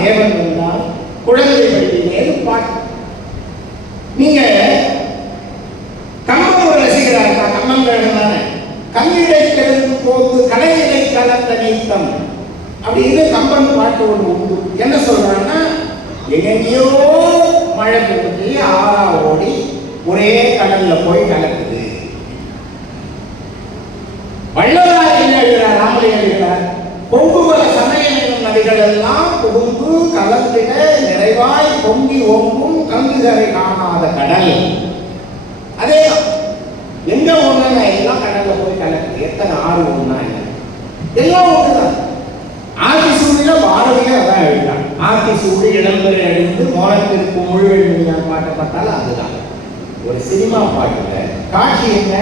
தேவன் வந்தால் குழந்தை வடிவிலே பாட்டு. நீங்க கம்பன் ஒரு ரசிகராக இருக்கா? கம்பன் தானே. கல்லிடை கிடந்து போது கலையிடை கலந்த நீத்தம் அப்படின்னு கம்பன் பாட்டு ஒன்று உண்டு. என்ன சொல்றான்னா, எங்கேயோ மழை பெய்து ஆறா ஓடி ஒரே கடல்ல போய் கலக்குது. வள்ளலார் என்ன எழுதுறார்? ராமலிங்க எழுதுறார், பொங்குவர சமயம் என்னும் நதிகள் எல்லாம் புகுந்து கலந்திட நிறைவாய் பொங்கி ஓங்கும் கங்குகரை காணாத கடல். அதே எங்க ஒண்ணு எல்லாம் கடல்ல போய் கலக்குது. எத்தனை ஆறு ஒண்ணா எல்லாம் ஒண்ணுதான். ஆத்தி சூடில பாரதிய அதான் எழுதினார். ஆத்தி சூடி இடம்பெற அழிந்து மோனத்திற்கு முழுவெழுமையான பாட்டை பார்த்தாலும் அதுதான். ஒரு சினிமா பாட்டுல காட்சி என்ன?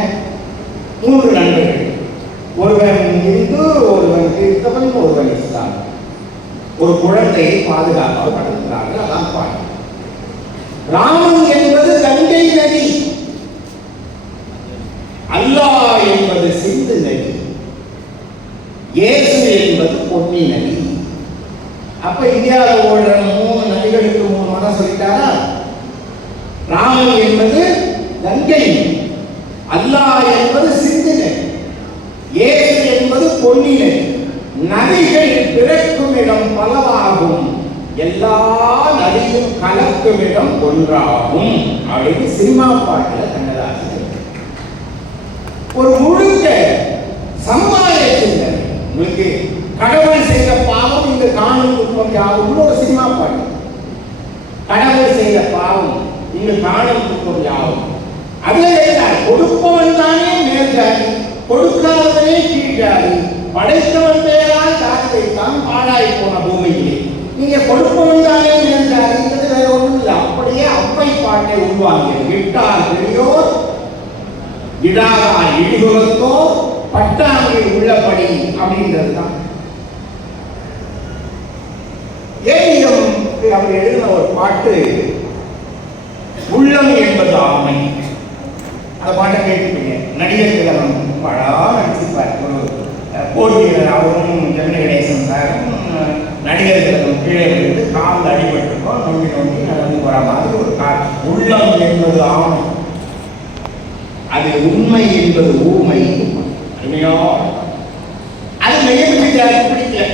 3 நண்பர்கள், ஒருவன் இந்து, ஒருவன் கிறிஸ்தவன், ஒருவன் இஸ்லாம், ஒரு குழந்தையை பாதுகாப்பாக நடத்துகிறார்கள். அதான் பாட்டு. ராமன் என்பது கங்கை நதி, அல்லாஹ் என்பது சிந்து நதி, இயேசு என்பது பொன்னி நதி. அப்ப இந்தியாவில் ஓடுற 3 நதிகளுக்கு 3 மதம் சொல்லிட்டாரா? ராமன் என்பது கங்கை, அல்லாஹ் என்பது சிந்து நதி, இயேசு என்பது பொன்னி நதி. நதிகள் பிறக்கும் இடம் பலவாகும், எல்லா நதியும் கலக்கும் இடம் ஒன்றாகும் அப்படின்னு சினிமா பாட்டுல கண்ணதாசன் ஒரு முழுக்க சமுதாய சிந்தனை. உங்களுக்கு கடவுள் செய்த பாவம் இங்கு காணும் துன்பம் யாவும் ஒரு சினிமா பாட்டு. கடவுள் செய்த பாவம் இங்கு காணும் துன்பம் யாவும். அதுல எழுதார், கொடுப்பவன் தானே மேல்ஜாதி, கொடுக்காதவனே கீழ்ஜாதி, படைத்தவன் பெயரால் தாக்கி வைத்தான் பாழாய் போன பூமியிலே. நீங்க கொடுப்பவன் தானே மேல்ஜாதிங்கிறது வேற ஒன்றும் இல்லை. அப்படியே அப்பை பாட்டை உருவாங்க. விட்டார் பெரியோர் விடாதார் இடிகுலத்தோ பட்டாமையில் உள்ளபடி அப்படின்றது தான். ஏனியம் அவர் எழுதின ஒரு பாட்டு உள்ளம் என்பது ஆமை. அந்த பாட்டை கேட்டுப்பீங்க. நடிகர் திலகம் பழா நடிச்சிருப்பார். ஒரு போட்டியில் அவரும் ஜெமினி கணேசன் சாரும் நடிகர் திலகம் கீழே விழுந்து காலில் அடிபட்டிருக்கோம். நோக்கி நோக்கி நடந்து போற மாதிரி ஒரு காட்சி. உள்ளம் என்பது ஆமை, அது உண்மை என்பது ஊமை. அது மெய்யப்பட்டு பிடிக்கல.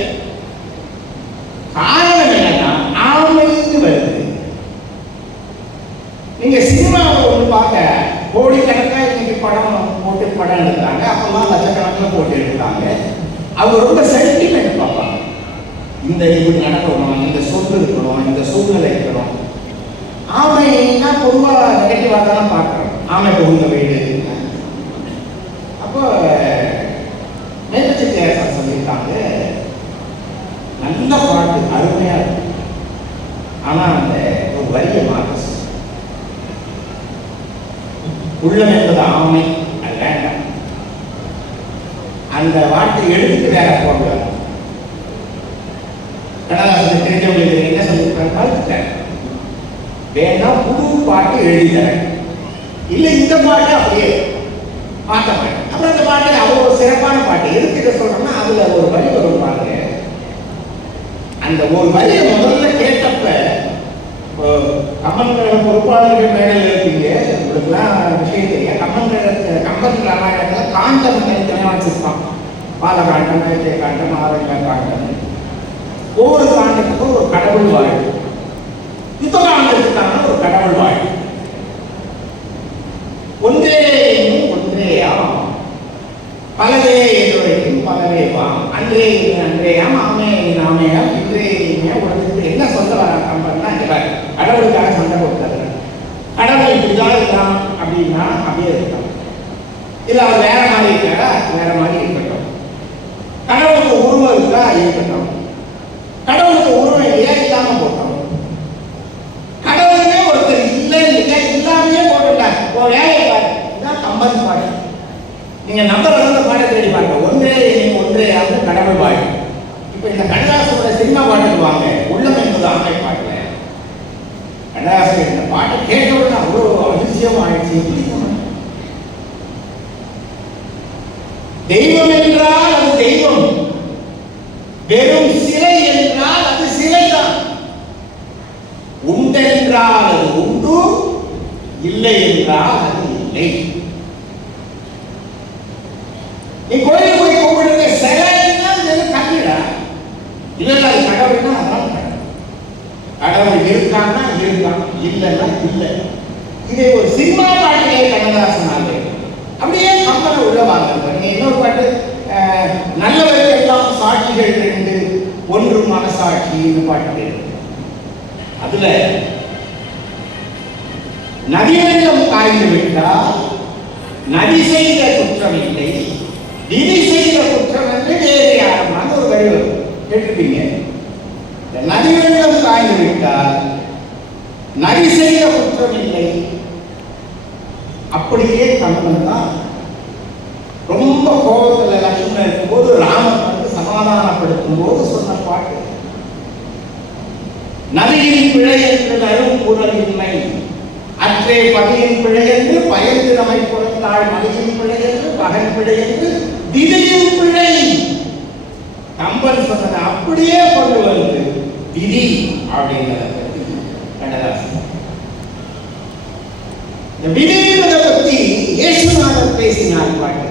காரணம் என்னன்னா ஆமைக்கு வருது. நீங்க சினிமாவை ஒன்று பார்க்க கோடிக்கணக்காக இன்னைக்கு படம் போட்டு படம் எடுக்கிறாங்க. அப்பெல்லாம் லட்சக்கணக்கில் போட்டு எடுக்கிறாங்க. அவங்க ரொம்ப சென்டிமெண்ட் பார்ப்பாங்க. இந்த இப்படி நடக்கணும், இந்த சொல் இருக்கணும், இந்த சூழ்நிலை இருக்கணும். ஆமைன்னா பொதுவாக நெகட்டிவாக தான் பார்க்குறோம். ஆமை புகுந்த வீடு. அப்போ மேற்கத்தியாசம் சொல்லியிருக்காங்க, நல்ல பாட்டு, அருமையா இருக்கு. ஆனா அந்த ஒரு வரிய மாற்ற உள்ளம் என்பது ஆமை அது வேண்டாம். அந்த வார்த்தை எடுத்துட்டு வேற போங்க. கண்ணதாசன் தெரிஞ்சவங்களுக்கு என்ன சொல்லியிருக்காங்க, வேண்டாம் புது பாட்டு எழுதித்தரேன், இல்லை இந்த பாட்டு அப்படியே மாற்ற மாட்டேன். அப்புறம் அந்த பாட்டு அவ்வளோ ஒரு சிறப்பான பாட்டு. எதுக்கிட்ட சொல்றோம்னா அதுல ஒரு வரி வரும் பாருங்க. அந்த ஒரு வரியை முதல்ல கேட்டப்ப கம்பன் பொறுப்பாளர்கள் மேடையில் இருப்பீங்க, உங்களுக்குலாம் விஷயம் தெரியும். கம்பன் ராமாயணத்துல காண்டம் தனித்தனியாக வச்சிருப்பான். பாலகாண்டம், வேட்டை காண்டம், ஆரங்க காண்டம். ஒவ்வொரு காண்டத்துக்கும் ஒரு கடவுள் வாழ்வு, யுத்த காண்டத்துக்கான ஒரு கடவுள் வாழ்வு. ஒன்றே ஒன்றேயாம், பலவே என்றுரைக்கும் பலவேவாம், அன்றே அன்றேயாம், ஆமே நாமேயாம், இன்றே உலகத்துக்கு என்ன சொல்ல வர கம்பன்னா கடவுளுக்காக சண்டை கொடுத்தது. கடவுள் இப்படிதான் இருக்கான் அப்படின்னா அப்படியே இருக்கான். இல்ல அவர் வேற மாதிரி இருக்காரா, வேற மாதிரி இருக்கட்டும். கடவுளுக்கு உருவம் இருக்கா, இருக்கட்டும். கடவுளுக்கு உருவம் இல்லையா, இல்லாம போட்டோம். கடவுளுமே ஒருத்தர் இல்லைன்னு இல்லாமே போட்டுட்டார். ஒரு வேலையை பாரு, இதுதான் கம்பன் பாட்டு. நீங்க நம்பர் வந்து பாட்டை தேடி பாருங்க. ஒன்றே ஒன்றே ஆகும் கடவுள் வாழ்வு. இப்ப இந்த கண்ணதாசனோட சினிமா பாட்டுக்கு வாங்க. உள்ளம் என்பது ஆமை பாட்டுல கண்ணதாசன் இந்த பாட்டை கேட்டவுடனே அவ்வளோ அதிசயம் ஆயிடுச்சு. தெய்வம் என்றால் அது தெய்வம், வெறும் சிலை என்றால் அது சிலைதான். இல்லை என்றால் அது இல்லை. நீ கோயிலுக்கு போய் கும்பிடுங்க, சிலைன்னா கல்லுடா. இல்லைன்னா அது கடவுள்னா அதான் கடவுள். கடவுள் இருக்கான்னா இருக்கான், இல்லைன்னா இல்லை. இதை ஒரு சினிமா பாட்டிலே கண்ணதாசன் ஆளு அப்படியே கம்பனை உள்ள வாங்க. நீங்க இன்னொரு பாட்டு, நல்லவர்கள் எல்லாம் சாட்சிகள் ரெண்டு, ஒன்று மனசாட்சின்னு பாட்டு. அதுல நதி வெள்ளம் காய்ந்து விட்டால் நதி செய்த குற்றம் இல்லை, விதி செய்த குற்றம் என்று வேறு யாருமான ஒரு வரி வரும், கேட்டிருப்பீங்க. நதி வெள்ளம் காய்ந்து விட்டால் நதி செய்த குற்றம் இல்லை. அப்படியே கண்ணன் தான் ரொம்ப கோபத்துல லட்சுமணன் இருக்கும்போது ராமன் வந்து சமாதானப்படுத்தும் போது சொன்ன பாட்டு, நதியின் பிழை என்று நரும் குரலின்மை, அற்றே பகையின் பிழை என்று பயந்து நம்மை குறைந்தாள், மலையின் பிழை என்று பகன் பிழை என்று விதியின் பிழை. கம்பன் சொன்னதை அப்படியே கொண்டு வந்து விதி அப்படிங்கிறத பற்றி கண்ணதாசன். இந்த விதிங்கிறத பற்றி இயேசுநாதர் பேசினார் பாட்டு.